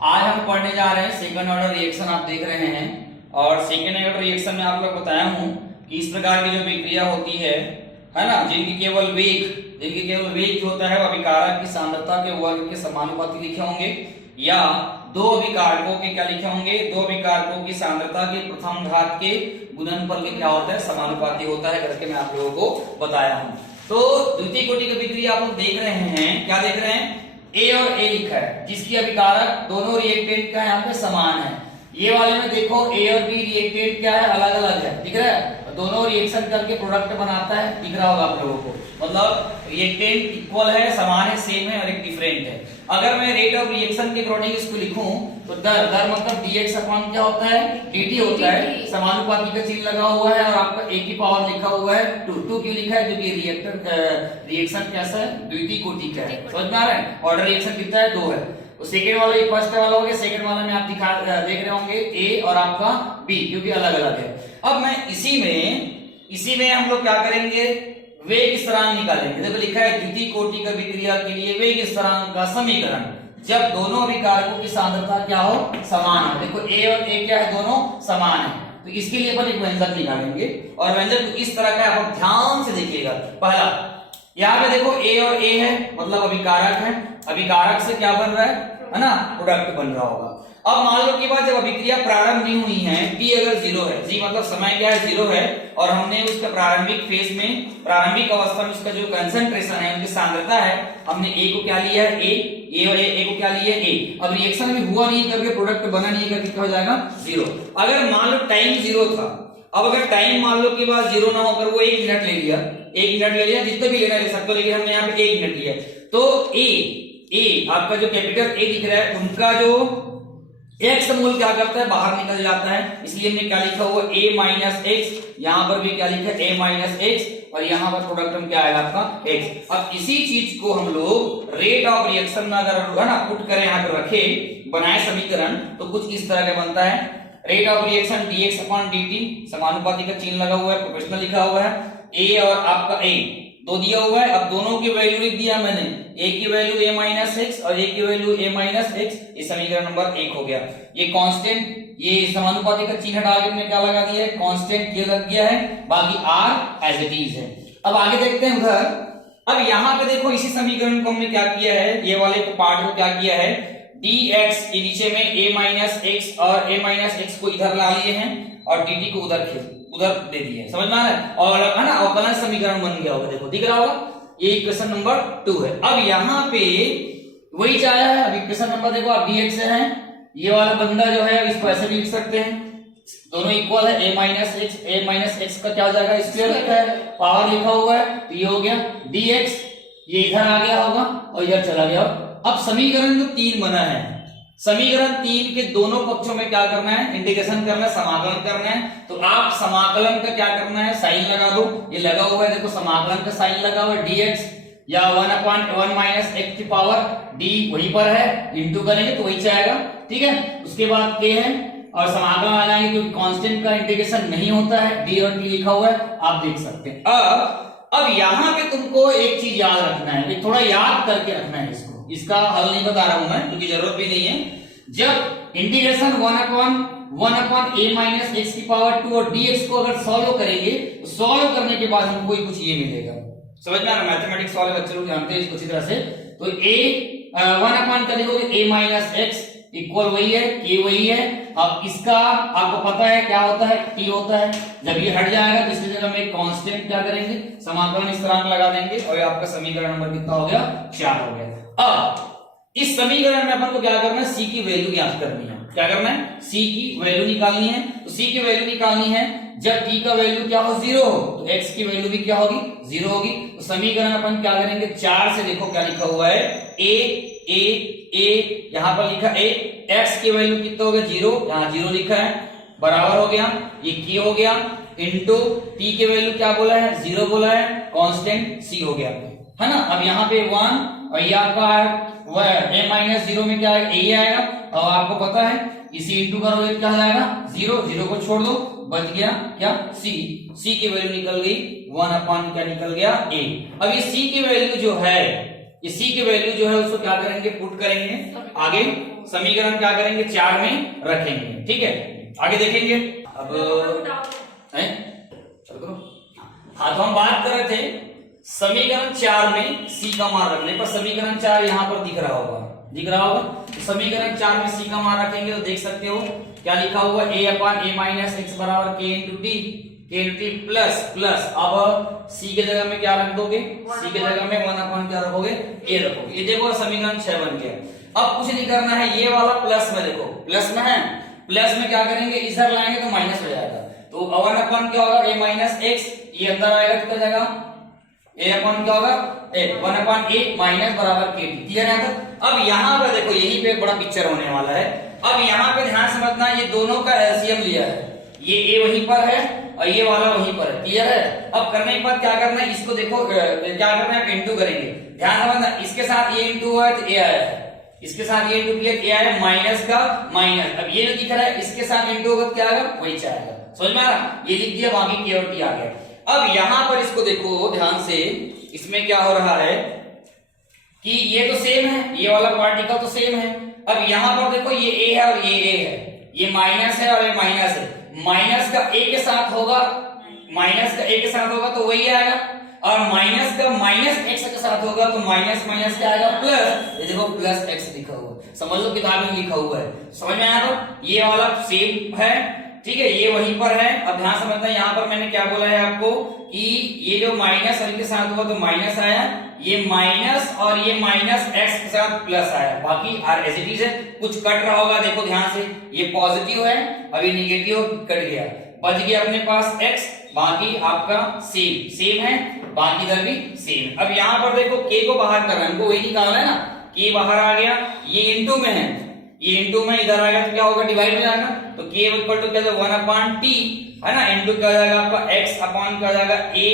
आज हम पढ़ने जा रहे हैं सेकंड ऑर्डर रिएक्शन। आप देख रहे हैं और सेकंड ऑर्डर रिएक्शन में आप लोग बताया हूं कि इस प्रकार की जो विक्रिया होती है ना, जिनकी केवल वेग जो होता है वो अभिकारक की सांद्रता के वर्ग के समानुपाती लिखे होंगे, या दो अभिकारकों के क्या लिखे होंगे, दो अभिकारकों की सांद्रता के प्रथम घात के गुणनफल के क्या होता है, समानुपाती होता है करके मैं आप लोगों को बताया हूं। तो द्वितीय कोटि की विक्रिया आप लोग देख रहे हैं, क्या देख रहे हैं, ए और ए लिखा है जिसकी अभिकारक दोनों रिएक्टेंट का यहाँ पे समान है। ये वाले में देखो ए और बी रिएक्टेंट क्या है, अलग अलग है, दिख रहा है, दोनों रिएक्शन करके प्रोडक्ट बनाता है, दिख रहा होगा आप लोगों को। मतलब रिएक्टेंट इक्वल है, समान है, सेम है और एक डिफरेंट है। अगर मैं रेट ऑफ रिएक्शन के अकॉर्डिंग इसको लिखूं तो दर मतलब dx अपॉन क्या होता है, dt होता है, समानुपाती का चिन्ह लगा हुआ है और आपका a की पावर लिखा हुआ है 2 क्यों लिखा है, क्योंकि रिएक्शन कैसा है, द्वितीय कोटि का है, समझ में आ रहा है। ऑर्डर रिएक्शन कितना है, 2 है। तो सेकंड वाला फर्स्ट वाला हो गया, सेकंड वाला में आप देख रहे होंगे a और आपका b, क्योंकि अलग अलग है। अब मैं इसी में हम लोग क्या करेंगे, वेग स्थिरांक निकालेंगे। देखो लिखा है द्वितीय कोटि का विक्रिया के लिए वेग स्थिरांक का समीकरण जब दोनों अभिकारकों की सांद्रता क्या हो, समान हो। देखो a और a क्या है, दोनों समान है, तो इसके लिए अपन एक व्यंजक निकालेंगे और व्यंजक इस तरह का है, आप ध्यान से देखिएगा। पहला यहाँ पे देखो a और a है, मतलब अभिकारक है, अभिकारक से क्या बन रहा है ना, प्रोडक्ट बन रहा होगा। अब मान लो कि बाद जब अभिक्रिया प्रारंभ नहीं हुई है, t अगर 0 है, जी मतलब समय क्या है, 0 है, और हमने उसका प्रारंभिक फेज में, प्रारंभिक अवस्था में उसका जो कंसंट्रेशन है, उनकी सांद्रता है, हमने a को क्या लिया है, a और a को क्या लिया है, a। अब रिएक्शन भी हुआ नहीं करके, प्रोडक्ट बना नहीं करके क्या हो जाएगा, 0। अगर मान लो टाइम 0 था, अब अगर टाइम मान लो कि बाद 0 ना होकर वो 1 मिनट ले लिया, 1 मिनट ले लिया, जितने भी लेना ले सकते हो, लेकिन हमने यहाँ पे 1 मिनट लिया, तो a आपका जो कैपिटल A दिख रहा है, उनका जो x मूल क्या करता है, बाहर निकल जाता है, इसलिए हमने क्या लिखा हुआ a माइनस एक्स, यहाँ पर भी क्या लिखा है, a माइनस एक्स, और यहाँ पर प्रोडक्ट में क्या आएगा आपका x। अब इसी चीज को हम लोग रेट ऑफ रिएक्शन में अगर है ना पुट करें, यहाँ पर रखे, बनाए समीकरण, तो कुछ इस तरह का बनता है, rate of reaction dx upon dt, समानुपाती का चिन्ह लगा हुआ है, प्रोपोर्शनल लिखा हुआ है, a और आपका a दो दिया हुआ है। अब दोनों की वैल्यू लिख दिया मैंने, a की वैल्यू a माइनस एक्स और a की वैल्यू a माइनस एक्स, ये समीकरण नंबर 1 हो गया। ये कांस्टेंट, ये समानुपाती का चिन्ह हटा के मैंने क्या लगा दिया है, कांस्टेंट ये लग गया है, बाकी r एज इट इज है। अब आगे देखते हैं उधर। अब यहाँ पे देखो इसी समीकरण को हमने क्या किया है, ये वाले पार्ट को क्या किया है, dx के नीचे में a माइनस एक्स और a माइनस एक्स को इधर ला लिए हैं और dt को उधर दे दिए, समझ में आ रहा है, और है ना अवकलन समीकरण बन गया होगा, देखो दिख रहा होगा, ये इक्वेशन नंबर 2 है। अब यहाँ पे वही चाहे है, अब इक्वेशन नंबर देखो आप dx से है, ये वाला बंदा जो है इसको ऐसे भी लिख सकते हैं, दोनों इक्वल है, a माइनस एक्स का क्या हो जाएगा, स्क्वायर लिखा है, पावर लिखा हुआ है, तो ये हो गया dx, ये इधर आ गया होगा और इधर चला गया। अब समीकरण जो 3 बना है, समीकरण 3 के दोनों पक्षों में क्या करना है, इंटीग्रेशन करना है, समाकलन करना है। तो आप समाकलन का क्या करना है, साइन लगा दो, ये लगा हुआ है देखो, समाकलन का साइन लगा हुआ है, dx या 1/1 माइनस एक्स की पावर d वहीं पर है, इंटू करेंगे तो वही आएगा, ठीक है। उसके बाद k है और समाकलन आ जाएंगे, क्योंकि कांस्टेंट का इंटीग्रेशन नहीं होता है, d और t लिखा हुआ है, आप देख सकते हैं। अब यहाँ पे तुमको एक चीज याद रखना है, थोड़ा याद करके रखना है इसको, इसका हल नहीं बता रहा हूं मैं क्योंकि जरूरत भी नहीं है। जब इंटीग्रेशन 1/1 a माइनस एक्स की पावर 2 और dx को अगर सॉल्व करेंगे, तो सॉल्व करने के बाद हमको कुछ ये मिलेगा, समझ में आ रहा है, मैथमेटिक्स वाले बच्चे लोग जानते हैं इसको अच्छी तरह से। तो a 1/1 क्या लिखोगे, a माइनस एक्स इक्वल वही है, k वही है। अब इसका आपको पता है क्या होता है, t होता है, जब ये हट जाएगा तो इसकी जगह में एक कांस्टेंट क्या करेंगे, समाकलन स्थिरांक लगा देंगे और आपका समीकरण नंबर कितना हो गया, 4 हो गया। अब इस समीकरण में अपन को क्या करना है, c की वैल्यू ज्ञात करनी है, क्या करना है, c की वैल्यू निकालनी है। तो c की वैल्यू निकालनी है, जब t का वैल्यू क्या हो, 0 हो, तो x की वैल्यू भी क्या होगी, 0 होगी। तो समीकरण अपन क्या करेंगे, 4 से देखो क्या लिखा हुआ है, a यहाँ पर लिखा a, x की वैल्यू कितना हो गया, 0, यहाँ 0 लिखा है, बराबर हो गया, ये k हो गया, इंटू t की वैल्यू क्या बोला है, 0 बोला है, कांस्टेंट c हो गया, है ना। अब यहाँ पे 1 और ये आपका है a माइनस 0 में क्या है, a आएगा, और आपको पता है इसी इंटू करोगे क्या जाएगा, 0 को छोड़ दो, बच गया क्या, c की वैल्यू निकल गई 1/, क्या निकल गया, a। अब ये c की वैल्यू जो है, इसी की वैल्यू जो है उसको क्या करेंगे, पुट करेंगे आगे समीकरण क्या करेंगे 4 में रखेंगे। ठीक है, आगे देखेंगे। अब चलो करो। हाँ, तो हम बात कर रहे थे समीकरण 4 में सी का मान रखने पर। समीकरण 4 यहाँ पर दिख रहा होगा, तो समीकरण 4 में सी का मान रखेंगे तो देख सकते हो क्या लिखा हुआ, a upon a minus x बराबर k into T plus plus. अब c के जगह में क्या रख दोगे, c के जगह में 1 अपान क्या रखोगे, a रखोगे। ये देखो समीकरण 6 बन गया। अब कुछ नहीं करना है, ये वाला प्लस में देखो, प्लस में है, प्लस में क्या करेंगे, इधर लाएंगे तो माइनस हो जाएगा। तो 1 अपान क्या होगा, a माइनस एक्स, ये अंदर आएगा तो क्या जाएगा, a अपान क्या होगा, 1 अपान a माइनस बराबर k। क्लियर है तक? अब यहाँ पर देखो, यहीं पे एक बड़ा पिक्चर होने वाला है। अब यहाँ पे ध्यान समझना, ये दोनों का एलसीएम लिया है, ये a वहीं पर है और ये वाला वहीं पर है। क्लियर है? अब करने के बाद क्या करना है, इसको देखो क्या करना है, इंटू करेंगे। ध्यान समझना, इसके साथ ये इंटू हुआ है तो a आया है, इसके साथ ये इंटू किया क्या है, माइनस का माइनस। अब ये जो दिख रहा है इसके साथ इंटू होगा तो क्या आएगा, वही आएगा। समझ में आ रहा? ये लिख दिया, बाकी के और टी आ गया। अब यहाँ पर इसको देखो ध्यान से, इसमें क्या हो रहा है कि ये तो सेम है, ये वाला पार्टिकल तो सेम है। अब यहाँ पर देखो ये a है और ये a है, ये माइनस है और ये माइनस है। माइनस का a के साथ होगा, माइनस का a के साथ होगा तो वही आएगा, और माइनस का माइनस x के साथ होगा तो माइनस माइनस क्या आएगा, प्लस। ये देखो प्लस x लिखा हुआ, समझ लो किताब में लिखा हुआ है। समझ में आया? तो ये वाला सेम है, ठीक है, ये वहीं पर है। अब ध्यान समझना, यहाँ पर मैंने क्या बोला है आपको कि ये जो माइनस और के साथ हुआ तो माइनस आया, ये माइनस और ये माइनस एक्स के साथ प्लस आया, बाकी आर एज इट इज है। कुछ कट रहा होगा, देखो ध्यान से, ये पॉजिटिव है, अभी निगेटिव कट गया, बच गया अपने पास एक्स, बाकी आपका सेम सेम है, बाकी इधर भी सेम। अब यहाँ पर देखो k को बाहर करना है, हमको वही निकालना है ना, k बाहर आ गया, ये इंटू में है, ये इंटू में इधर आएगा तो क्या होगा, डिवाइड हो जाएगा। तो k इक्वल टू क्या है, 1 अपान टी है ना, इंटू क्या हो जाएगा आपका x अपान क्या हो जाएगा a,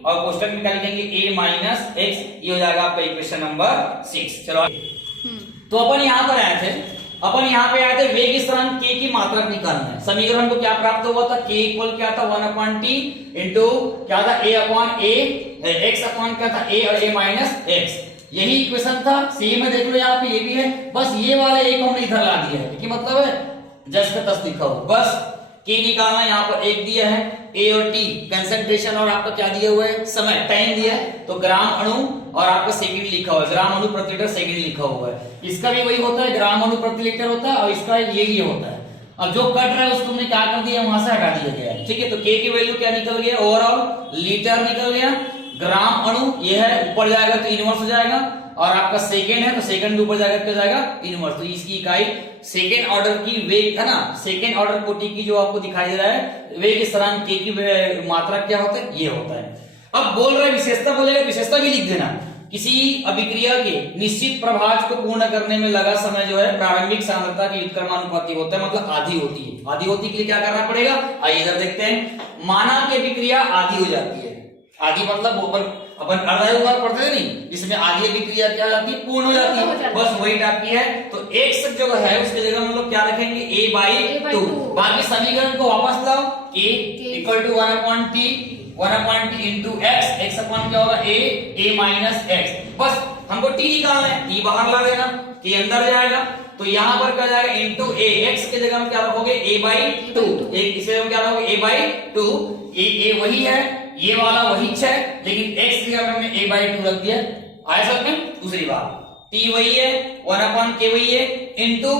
और कोष्टक में क्या लिखेंगे a माइनस x, ये हो जाएगा आपका इक्वेशन नंबर 6। चलो तो अपन यहाँ पर आए थे, अपन यहाँ पे आए थे वेग स्थिरांक k की मात्रक निकालना है। समीकरण को क्या प्राप्त हुआ था, k इक्वल क्या था, 1 अपान टी इंटू क्या था, a अपान a, x अपान क्या था a और a माइनस x। यही इक्वेशन था, सेम है, देख लो यहाँ पे ये भी है, बस ये वाला एक हमने इधर ला दिया है, कि मतलब है जस्ट का तस लिखा हो, बस k निकालना। यहाँ पर एक दिया है a और t, कंसंट्रेशन और आपका क्या दिया हुआ है, समय, टाइम दिया है, तो ग्राम अणु और आपका सेकंड लिखा हुआ है, ग्राम अणु प्रति लीटर सेकंड लिखा हुआ है। इसका भी वही होता है, ग्राम अणु प्रति लीटर होता है, और इसका यही होता है। अब जो कट रहा है उसको हमने क्या कर दिया, वहां से हटा दिया गया है। ठीक है, तो k की वैल्यू क्या निकल गया, ओवरऑल लीटर निकल गया, ग्राम अणु ये है, ऊपर जाएगा तो इनवर्स हो जाएगा, और आपका सेकेंड है तो सेकेंड के ऊपर जाएगा क्या जाएगा, इनवर्स। तो इसकी इकाई सेकेंड ऑर्डर की वेग है ना, सेकेंड ऑर्डर कोटि की जो आपको दिखाई दे रहा है वेग स्थिरांक k की मात्रा क्या होता है, ये होता है। अब बोल रहे विशेषता, बोलेगा विशेषता भी लिख देना। किसी अभिक्रिया के निश्चित प्रभाव को पूर्ण करने में लगा समय जो है प्रारंभिक सांद्रता की व्युत्क्रमानुपाती होता है, मतलब आधी होती है। आधी होती के लिए क्या करना पड़ेगा, आइए इधर देखते हैं। माना की अभिक्रिया आधी हो जाती है, आधी मतलब अपन अर्धायुगार पढ़ते थे नहीं, इसमें आधी अभिक्रिया क्या हो जाती है, पूर्ण हो जाती है, बस वही टाइप की है। तो x जो है उसकी जगह हम लोग क्या रखेंगे, a/2। बाकी समीकरण को वापस लाओ, k equal to 1 upon t, 1 upon t into x, x upon क्या होगा a माइनस एक्स। बस हमको t निकालना है, t बाहर ला देना, t अंदर जाएगा, तो यहाँ पर क्या जाएगा इंटू a, x के जगह में क्या रखोगे a/2, इसे हम क्या रखोगे a/2, a वही है, ये वाला वही है, लेकिन x की जगह में a/2 रख दिया। आया समझ में? दूसरी बात, t वही है, 1 अपान k वही है, इंटू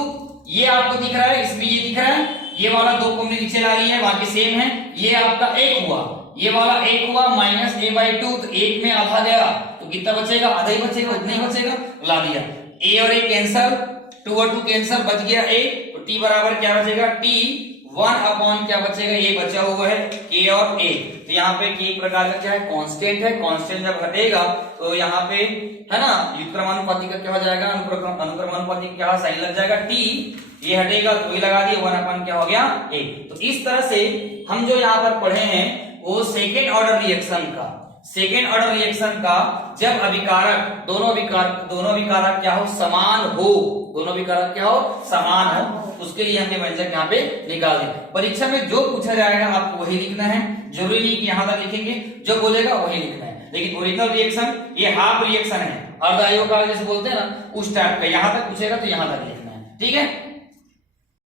ये आपको दिख रहा है, इसमें ये दिख रहा है, ये वाला 2 को हमने नीचे ला लिया है, बाकी सेम है। ये आपका 1 हुआ, ये वाला 1 हुआ, माइनस a/2, तो 1 में आधा गया तो कितना बचेगा, आधा ही बचेगा, उतना ही बचेगा, ला दिया। a और a कैंसल, 2 और 2 कैंसल, बच गया a, तो t बराबर क्या बचेगा, t 1 अपॉन क्या बचेगा, ये बचा हुआ है k और a। तो यहाँ पे k एक प्रकार का क्या है, कांस्टेंट है, कांस्टेंट जब घटेगा तो यहाँ पे है ना व्युत्क्रमानुपाती का क्या हो जाएगा, अनुक्रमानुपाती का क्या साइन लग जाएगा, t, ये हटेगा तो वही लगा दिया, 1 अपॉन क्या हो गया a। तो इस तरह से हम जो यहाँ पर पढ़े हैं वो सेकेंड ऑर्डर रिएक्शन का, सेकेंड ऑर्डर रिएक्शन का जब अभिकारक दोनों अभिकारक क्या हो, समान हो, दोनों अभिकारक क्या हो, समान हो, उसके लिए हमने व्यंजक यहाँ पे निकाल दिया। परीक्षा में जो पूछा जाएगा आपको वही लिखना है, जरूरी नहीं कि यहाँ तक लिखेंगे, जो बोलेगा वही लिखना है। लेकिन ओरिजिनल रिएक्शन ये हाफ रिएक्शन है, अर्ध आयोग का जैसे बोलते हैं ना उस टाइप का, यहाँ तक पूछेगा तो यहाँ तक लिखना है। ठीक है।